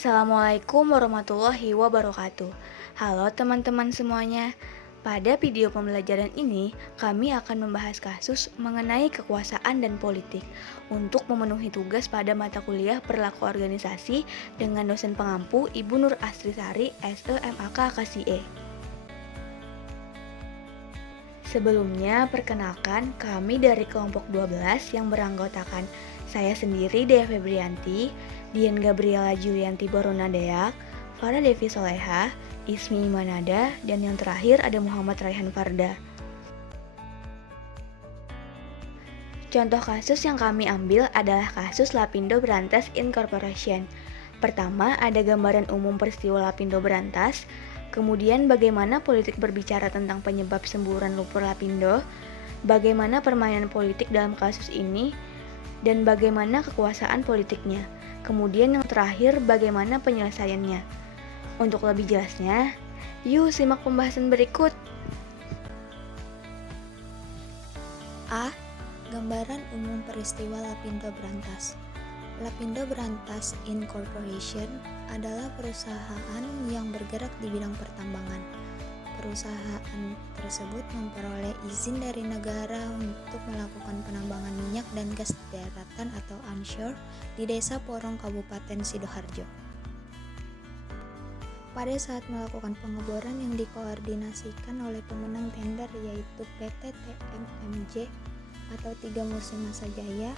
Assalamualaikum warahmatullahi wabarakatuh. Halo teman-teman semuanya. Pada video pembelajaran ini, kami akan membahas kasus mengenai kekuasaan dan politik untuk memenuhi tugas pada mata kuliah Perilaku Organisasi dengan dosen pengampu Ibu Nur Astrisari, SEMAK KSIE. Sebelumnya, perkenalkan kami dari kelompok 12 yang beranggotakan saya sendiri, Dea Febrianti, Dian Gabriela Julianti Baronadeak, Farah Devi Soleha, Ismi Imanada, dan yang terakhir ada Muhammad Raihan Farda. Contoh kasus yang kami ambil adalah kasus Lapindo Brantas Incorporation. Pertama, ada gambaran umum peristiwa Lapindo Brantas, kemudian bagaimana politik berbicara tentang penyebab semburan lumpur Lapindo, bagaimana permainan politik dalam kasus ini, dan bagaimana kekuasaan politiknya. Kemudian yang terakhir, bagaimana penyelesaiannya. Untuk lebih jelasnya, yuk simak pembahasan berikut. A. Gambaran umum peristiwa Lapindo Brantas. Lapindo Brantas Incorporation adalah perusahaan yang bergerak di bidang pertambangan. Perusahaan tersebut memperoleh izin dari negara untuk melakukan penambangan minyak dan gas daratan atau onshore di Desa Porong, Kabupaten Sidoarjo. Pada saat melakukan pengeboran yang dikoordinasikan oleh pemenang tender yaitu PT TMMJ atau 3 Musim Masa Jaya,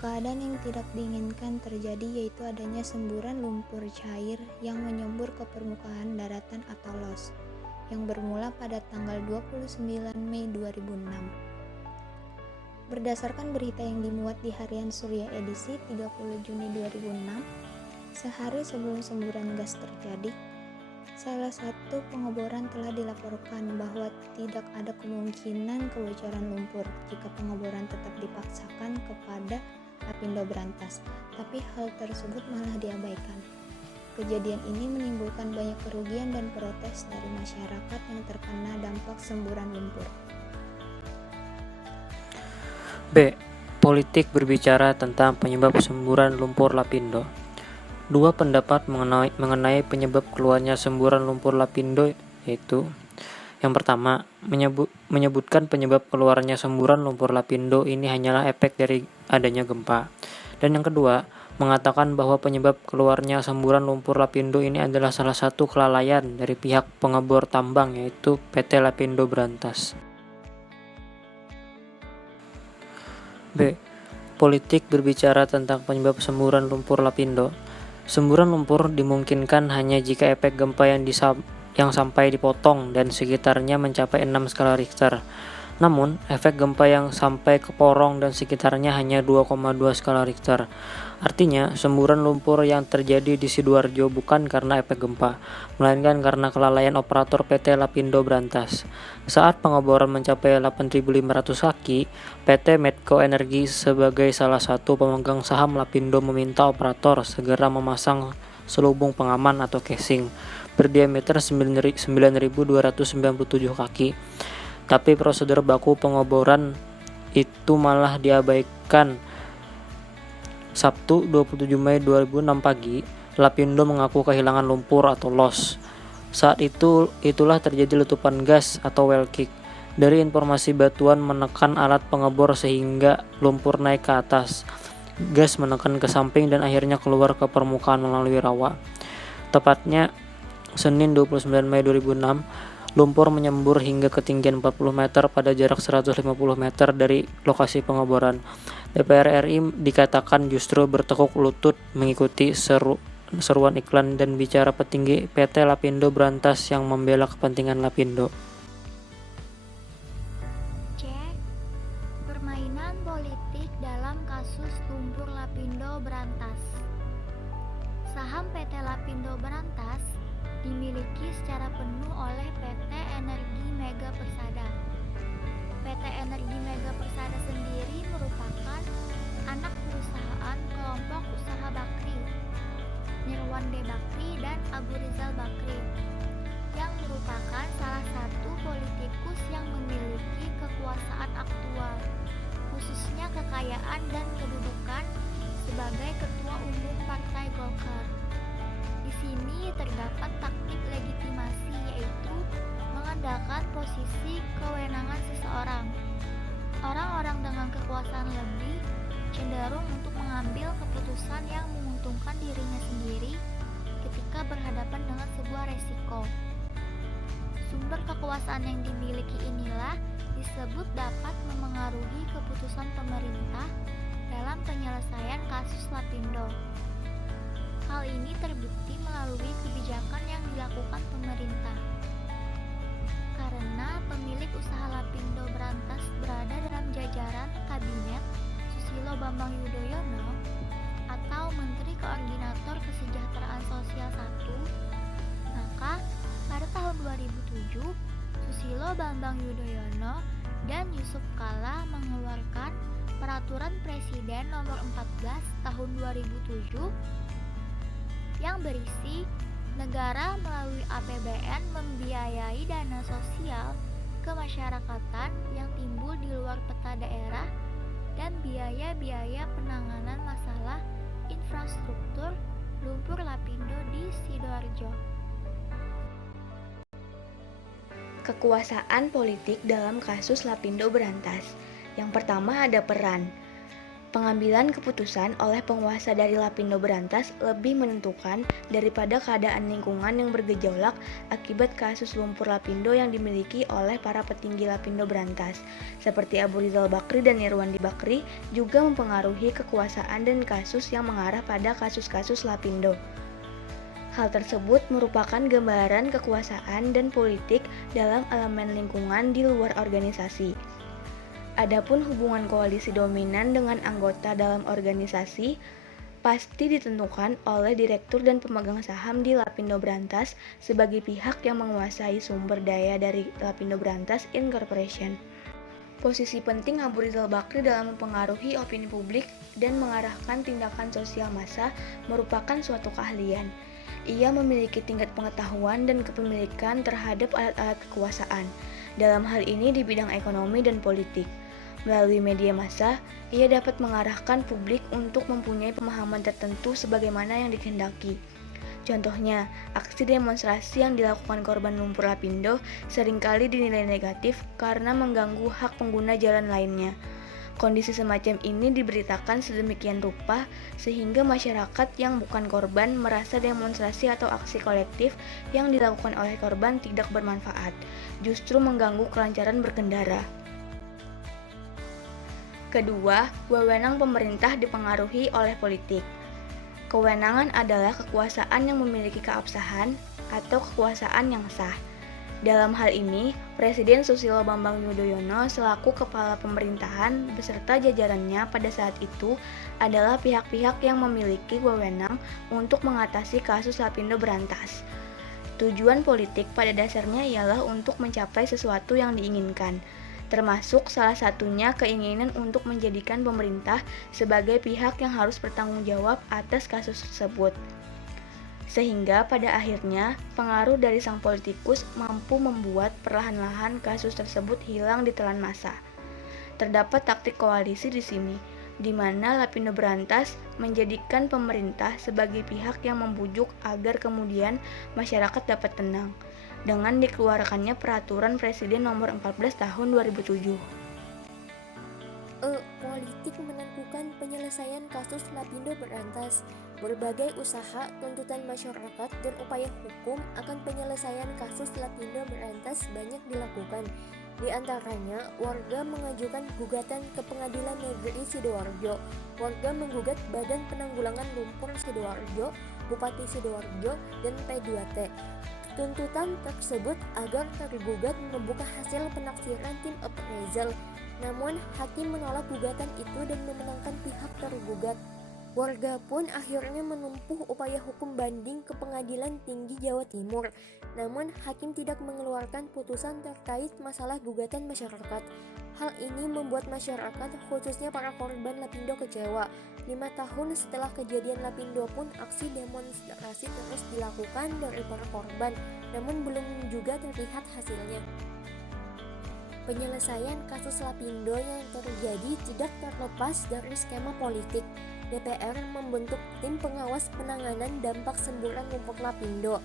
keadaan yang tidak diinginkan terjadi yaitu adanya semburan lumpur cair yang menyembur ke permukaan daratan atau LOS yang bermula pada tanggal 29 Mei 2006. Berdasarkan berita yang dimuat di Harian Surya edisi 30 Juni 2006, sehari sebelum semburan gas terjadi, salah satu pengeboran telah dilaporkan bahwa tidak ada kemungkinan kebocoran lumpur jika pengeboran tetap dipaksakan kepada Lapindo Brantas, tapi hal tersebut malah diabaikan. Kejadian ini menimbulkan banyak kerugian dan protes dari masyarakat yang terkena dampak semburan lumpur. B. Politik berbicara tentang penyebab semburan lumpur Lapindo. Dua pendapat mengenai penyebab keluarnya semburan lumpur Lapindo yaitu yang pertama, menyebutkan penyebab keluarnya semburan lumpur Lapindo ini hanyalah efek dari adanya gempa. Dan yang kedua, mengatakan bahwa penyebab keluarnya semburan lumpur Lapindo ini adalah salah satu kelalaian dari pihak pengebor tambang yaitu PT Lapindo Brantas. B. Politik berbicara tentang penyebab semburan lumpur Lapindo. Semburan lumpur dimungkinkan hanya jika efek gempa yang sampai dipotong dan sekitarnya mencapai 6 skala Richter. Namun, efek gempa yang sampai ke Porong dan sekitarnya hanya 2,2 skala Richter. Artinya, semburan lumpur yang terjadi di Sidoarjo bukan karena efek gempa, melainkan karena kelalaian operator PT Lapindo Brantas. Saat pengeboran mencapai 8.500 kaki, PT Medco Energi sebagai salah satu pemegang saham Lapindo meminta operator segera memasang selubung pengaman atau casing berdiameter 9.297 kaki. Tapi prosedur baku pengeboran itu malah diabaikan. Sabtu 27 Mei 2006 pagi, Lapindo mengaku kehilangan lumpur atau loss. Saat itulah terjadi letupan gas atau well kick. Dari informasi batuan menekan alat pengebor sehingga lumpur naik ke atas. Gas menekan ke samping dan akhirnya keluar ke permukaan melalui rawa. Tepatnya Senin 29 Mei 2006, lumpur menyembur hingga ketinggian 40 meter pada jarak 150 meter dari lokasi pengeboran. DPR RI dikatakan justru bertekuk lutut mengikuti seruan iklan dan bicara petinggi PT Lapindo Brantas yang membela kepentingan Lapindo. C. Permainan politik dalam kasus lumpur Lapindo Brantas. Saham PT Lapindo Brantas dimiliki secara penuh oleh PT Energi Mega Persada. PT Energi Mega Persada sendiri merupakan anak perusahaan kelompok usaha Bakri, Nirwan D. Bakri dan Abu Rizal Bakri, yang merupakan salah satu politikus yang memiliki kekuasaan aktual, khususnya kekayaan dan kedudukan sebagai Ketua Umum Partai Golkar. Di beberapa taktik legitimasi, yaitu mengandalkan posisi kewenangan seseorang. Orang-orang dengan kekuasaan lebih cenderung untuk mengambil keputusan yang menguntungkan dirinya sendiri ketika berhadapan dengan sebuah resiko. Sumber kekuasaan yang dimiliki inilah disebut dapat memengaruhi keputusan pemerintah dalam penyelesaian kasus Lapindo. Hal ini terbukti melalui kebijakan yang dilakukan pemerintah. Karena pemilik usaha Lapindo Brantas berada dalam jajaran Kabinet Susilo Bambang Yudhoyono atau Menteri Koordinator Kesejahteraan Sosial 1, maka pada tahun 2007 Susilo Bambang Yudhoyono dan Yusuf Kala mengeluarkan Peraturan Presiden Nomor 14 Tahun 2007 yang berisi negara melalui APBN membiayai dana sosial kemasyarakatan yang timbul di luar peta daerah dan biaya-biaya penanganan masalah infrastruktur lumpur Lapindo di Sidoarjo. Kekuasaan politik dalam kasus Lapindo Brantas. Yang pertama ada peran. Pengambilan keputusan oleh penguasa dari Lapindo Brantas lebih menentukan daripada keadaan lingkungan yang bergejolak akibat kasus lumpur Lapindo yang dimiliki oleh para petinggi Lapindo Brantas, seperti Abu Rizal Bakri dan Irwandi Bakri, juga mempengaruhi kekuasaan dan kasus yang mengarah pada kasus-kasus Lapindo. Hal tersebut merupakan gambaran kekuasaan dan politik dalam elemen lingkungan di luar organisasi. Adapun hubungan koalisi dominan dengan anggota dalam organisasi pasti ditentukan oleh direktur dan pemegang saham di Lapindo Brantas sebagai pihak yang menguasai sumber daya dari Lapindo Brantas Incorporation. Posisi penting Abu Rizal Bakri dalam mempengaruhi opini publik dan mengarahkan tindakan sosial massa merupakan suatu keahlian. Ia memiliki tingkat pengetahuan dan kepemilikan terhadap alat-alat kekuasaan. Dalam hal ini di bidang ekonomi dan politik. Melalui media massa, ia dapat mengarahkan publik untuk mempunyai pemahaman tertentu sebagaimana yang dikehendaki. Contohnya, aksi demonstrasi yang dilakukan korban lumpur Lapindo seringkali dinilai negatif karena mengganggu hak pengguna jalan lainnya. Kondisi semacam ini diberitakan sedemikian rupa sehingga masyarakat yang bukan korban merasa demonstrasi atau aksi kolektif yang dilakukan oleh korban tidak bermanfaat, justru mengganggu kelancaran berkendara. Kedua, wewenang pemerintah dipengaruhi oleh politik. Kewenangan adalah kekuasaan yang memiliki keabsahan atau kekuasaan yang sah. Dalam hal ini, Presiden Susilo Bambang Yudhoyono selaku kepala pemerintahan beserta jajarannya pada saat itu adalah pihak-pihak yang memiliki wewenang untuk mengatasi kasus Lapindo Brantas. Tujuan politik pada dasarnya ialah untuk mencapai sesuatu yang diinginkan, termasuk salah satunya keinginan untuk menjadikan pemerintah sebagai pihak yang harus bertanggung jawab atas kasus tersebut. Sehingga pada akhirnya pengaruh dari sang politikus mampu membuat perlahan-lahan kasus tersebut hilang ditelan massa. Terdapat taktik koalisi di sini, di mana Lapindo Brantas menjadikan pemerintah sebagai pihak yang membujuk agar kemudian masyarakat dapat tenang, dengan dikeluarkannya Peraturan Presiden Nomor 14 Tahun 2007. Politik menentukan penyelesaian kasus Lapindo Brantas. Berbagai usaha, tuntutan masyarakat, dan upaya hukum akan penyelesaian kasus Lapindo Brantas banyak dilakukan. Di antaranya, warga mengajukan gugatan ke Pengadilan Negeri Sidoarjo. Warga menggugat Badan Penanggulangan Lumpur Sidoarjo, Bupati Sidoarjo, dan P2T. Tuntutan tersebut agar tergugat membuka hasil penaksiran tim appraisal. Namun, hakim menolak gugatan itu dan memenangkan pihak tergugat. Warga pun akhirnya menempuh upaya hukum banding ke Pengadilan Tinggi Jawa Timur. Namun, hakim tidak mengeluarkan putusan terkait masalah gugatan masyarakat. Hal ini membuat masyarakat, khususnya para korban Lapindo, kecewa. 5 tahun setelah kejadian Lapindo pun aksi demonstrasi terus dilakukan dari para korban, namun belum juga terlihat hasilnya. Penyelesaian kasus Lapindo yang terjadi tidak terlepas dari skema politik. DPR membentuk tim pengawas penanganan dampak semburan lumpur Lapindo.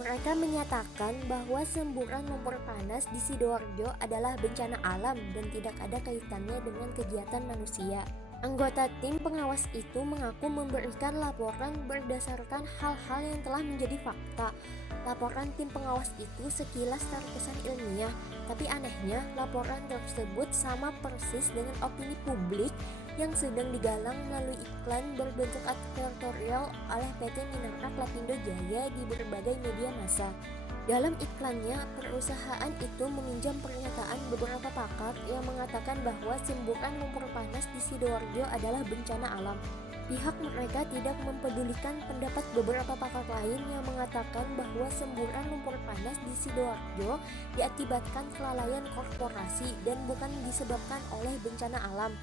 Mereka menyatakan bahwa semburan lumpur panas di Sidoarjo adalah bencana alam dan tidak ada kaitannya dengan kegiatan manusia. Anggota tim pengawas itu mengaku memberikan laporan berdasarkan hal-hal yang telah menjadi fakta. Laporan tim pengawas itu sekilas terkesan ilmiah, tapi anehnya laporan tersebut sama persis dengan opini publik yang sedang digalang melalui iklan berbentuk advertorial oleh PT Minerak Lapindo Jaya di berbagai media massa. Dalam iklannya, perusahaan itu meminjam pernyataan beberapa pakar yang mengatakan bahwa semburan lumpur panas di Sidoarjo adalah bencana alam. Pihak mereka tidak mempedulikan pendapat beberapa pakar lain yang mengatakan bahwa semburan lumpur panas di Sidoarjo diakibatkan kelalaian korporasi dan bukan disebabkan oleh bencana alam.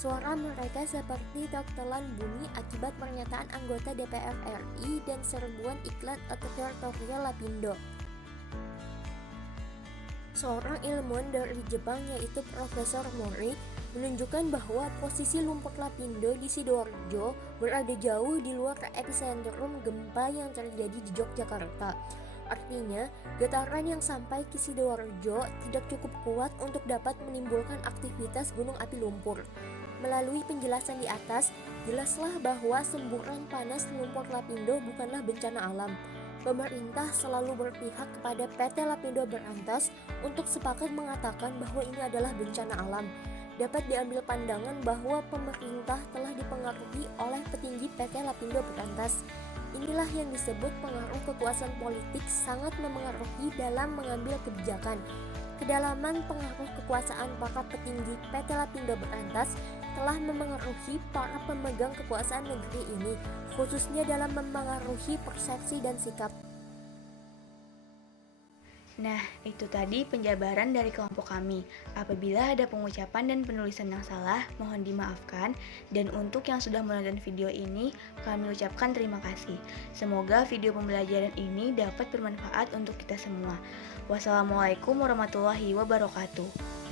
Suara mereka seperti tertelan bumi akibat pernyataan anggota DPR RI dan serbuan iklan advertorial Lapindo. Seorang ilmuwan dari Jepang yaitu Profesor Mori menunjukkan bahwa posisi lumpur Lapindo di Sidoarjo berada jauh di luar epicentrum gempa yang terjadi di Yogyakarta. Artinya, getaran yang sampai ke Sidoarjo tidak cukup kuat untuk dapat menimbulkan aktivitas gunung api lumpur. Melalui penjelasan di atas, jelaslah bahwa semburan panas lumpur Lapindo bukanlah bencana alam. Pemerintah selalu berpihak kepada PT Lapindo Berantas untuk sepakat mengatakan bahwa ini adalah bencana alam. Dapat diambil pandangan bahwa pemerintah telah dipengaruhi oleh petinggi PT Lapindo Berantas. Inilah yang disebut pengaruh kekuasaan politik sangat memengaruhi dalam mengambil kebijakan. Kedalaman pengaruh kekuasaan para petinggi PT Lapindo Berantas telah memengaruhi para pemegang kekuasaan negeri ini, khususnya dalam memengaruhi persepsi dan sikap. Nah, itu tadi penjabaran dari kelompok kami. Apabila ada pengucapan dan penulisan yang salah, mohon dimaafkan. Dan untuk yang sudah menonton video ini, kami ucapkan terima kasih. Semoga video pembelajaran ini dapat bermanfaat untuk kita semua. Wassalamualaikum warahmatullahi wabarakatuh.